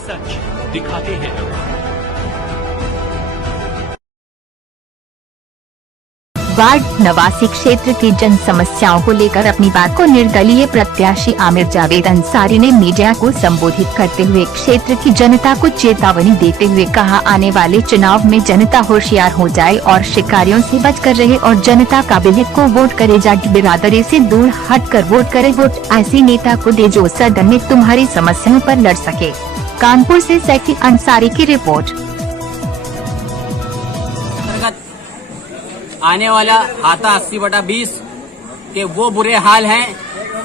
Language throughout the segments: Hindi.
सच दिखाते हैं। वार्ड 89 क्षेत्र की जन समस्याओं को लेकर अपनी बात को निर्दलीय प्रत्याशी आमिर जावेद अंसारी ने मीडिया को संबोधित करते हुए क्षेत्र की जनता को चेतावनी देते हुए कहा, आने वाले चुनाव में जनता होशियार हो जाए और शिकारियों से बचकर रहे और जनता काबिलियत को वोट करे, जाट बिरादरी से दूर हटकर वोट करे, वोट ऐसे नेता को दे जो सदन में तुम्हारी समस्याओं पर लड़ सके। कानपुर से सैफी अंसारी की रिपोर्ट। आने वाला हाता 80/20 के वो बुरे हाल हैं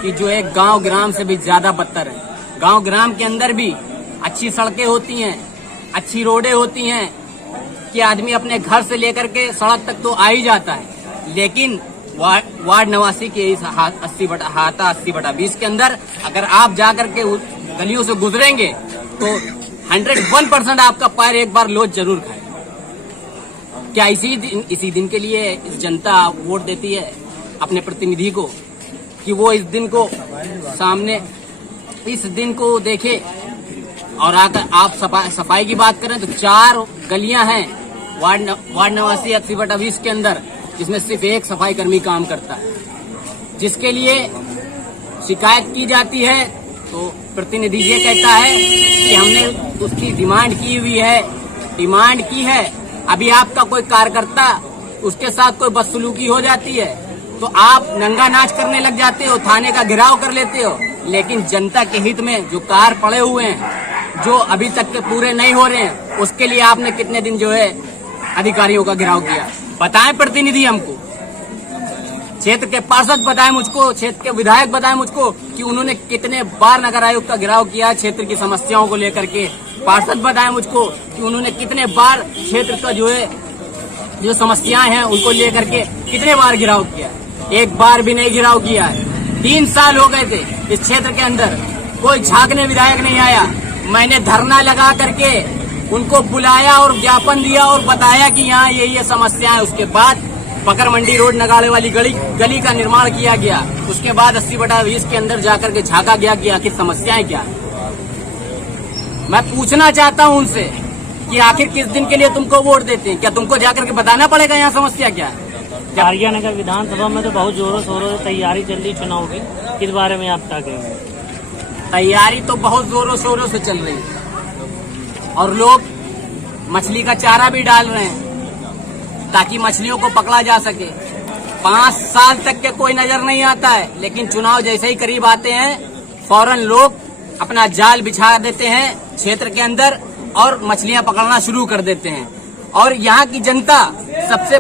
कि जो एक गांव ग्राम से भी ज्यादा बदतर है। गांव ग्राम के अंदर भी अच्छी सड़कें होती हैं, अच्छी रोडें होती हैं कि आदमी अपने घर से लेकर के सड़क तक तो आ ही जाता है, लेकिन वार्ड 89 के इस हाता 80/20 के अंदर अगर आप जाकर के गलियों से गुजरेंगे तो 101% आपका पैर एक बार लोच जरूर खाए। क्या इसी दिन के लिए जनता वोट देती है अपने प्रतिनिधि को कि वो इस दिन को सामने इस दिन को देखे? और आकर आप सफाई की बात करें तो 4 गलियां हैं वार्ड 89 80/20 के अंदर, जिसमें सिर्फ एक सफाई कर्मी काम करता है, जिसके लिए शिकायत की जाती है तो प्रतिनिधि ये कहता है कि हमने उसकी डिमांड की है। अभी आपका कोई कार्यकर्ता उसके साथ कोई बदसलूकी हो जाती है तो आप नंगा नाच करने लग जाते हो, थाने का घेराव कर लेते हो, लेकिन जनता के हित में जो कार्य पड़े हुए हैं, जो अभी तक के पूरे नहीं हो रहे हैं, उसके लिए आपने कितने दिन जो है अधिकारियों का घेराव किया? बताएं प्रतिनिधि हमको, क्षेत्र के पार्षद बताएं मुझको, क्षेत्र के विधायक बताएं मुझको कि उन्होंने कितने बार नगर आयुक्त का घेराव किया क्षेत्र की समस्याओं को लेकर के। पार्षद बताएं मुझको कि उन्होंने कितने बार क्षेत्र का जो समस्याएं हैं उनको लेकर के कितने बार घेराव किया। एक बार भी नहीं घेराव किया है। 3 साल हो गए थे इस क्षेत्र के अंदर, कोई झांकने विधायक नहीं आया। मैंने धरना लगा करके उनको बुलाया और ज्ञापन दिया और बताया कि यहाँ ये समस्या है। उसके बाद पकर मंडी रोड नगाड़े वाली गली का निर्माण किया गया। उसके बाद 80/20 के अंदर जाकर के झांका गया कि आखिर समस्याएं क्या है। मैं पूछना चाहता हूं उनसे कि आखिर किस दिन के लिए तुमको वोट देते हैं? क्या तुमको जाकर के बताना पड़ेगा यहाँ समस्या क्या है? कारिया नगर विधानसभा में तो बहुत जोरों शोरों से तैयारी चल रही चुनाव की, किस बारे में आप क्या कहेंगे? तैयारी तो बहुत जोरों शोरों से चल रही है और लोग मछली का चारा भी डाल रहे हैं ताकि मछलियों को पकड़ा जा सके। 5 साल तक के कोई नजर नहीं आता है, लेकिन चुनाव जैसे ही करीब आते हैं फौरन लोग अपना जाल बिछा देते हैं क्षेत्र के अंदर और मछलियां पकड़ना शुरू कर देते हैं। और यहाँ की जनता, सबसे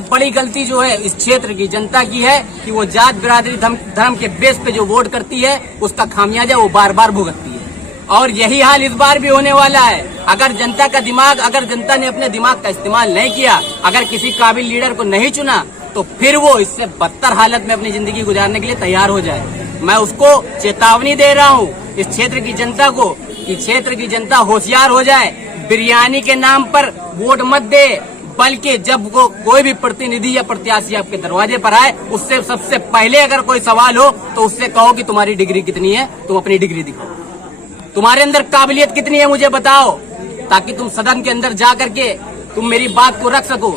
बड़ी गलती जो है इस क्षेत्र की जनता की है कि वो जात बिरादरी धर्म के बेस पे जो वोट करती है उसका खामियाजा वो बार बार भुगतती है। और यही हाल इस बार भी होने वाला है। अगर जनता ने अपने दिमाग का इस्तेमाल नहीं किया, अगर किसी काबिल लीडर को नहीं चुना, तो फिर वो इससे बदतर हालत में अपनी जिंदगी गुजारने के लिए तैयार हो जाए। मैं उसको चेतावनी दे रहा हूँ इस क्षेत्र की जनता को कि क्षेत्र की जनता होशियार हो जाए। बिरयानी के नाम पर वोट मत दे, बल्कि जब कोई भी प्रतिनिधि या प्रत्याशी आपके दरवाजे पर आए, उससे सबसे पहले अगर कोई सवाल हो तो उससे कहो कि तुम्हारी डिग्री कितनी है, तुम अपनी डिग्री दिखाओ, तुम्हारे अंदर काबिलियत कितनी है मुझे बताओ, ताकि तुम सदन के अंदर जा करके तुम मेरी बात को रख सको।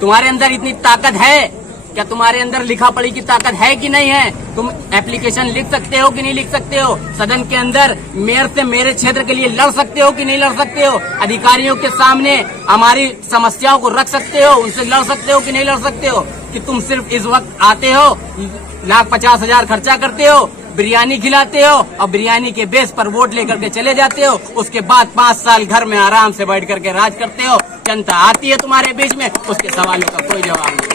तुम्हारे अंदर इतनी ताकत है क्या? तुम्हारे अंदर लिखा पढ़ी की ताकत है कि नहीं है? तुम एप्लीकेशन लिख सकते हो कि नहीं लिख सकते हो? सदन के अंदर मेयर से मेरे क्षेत्र के लिए लड़ सकते हो कि नहीं लड़ सकते हो? अधिकारियों के सामने हमारी समस्याओं को रख सकते हो, उनसे लड़ सकते हो कि नहीं लड़ सकते हो? कि तुम सिर्फ इस वक्त आते हो, 1,50,000 खर्चा करते हो, बिरयानी खिलाते हो और बिरयानी के बेस पर वोट लेकर के चले जाते हो। उसके बाद 5 साल घर में आराम से बैठ करके राज करते हो। जनता आती है तुम्हारे बीच में, उसके सवालों का कोई जवाब नहीं।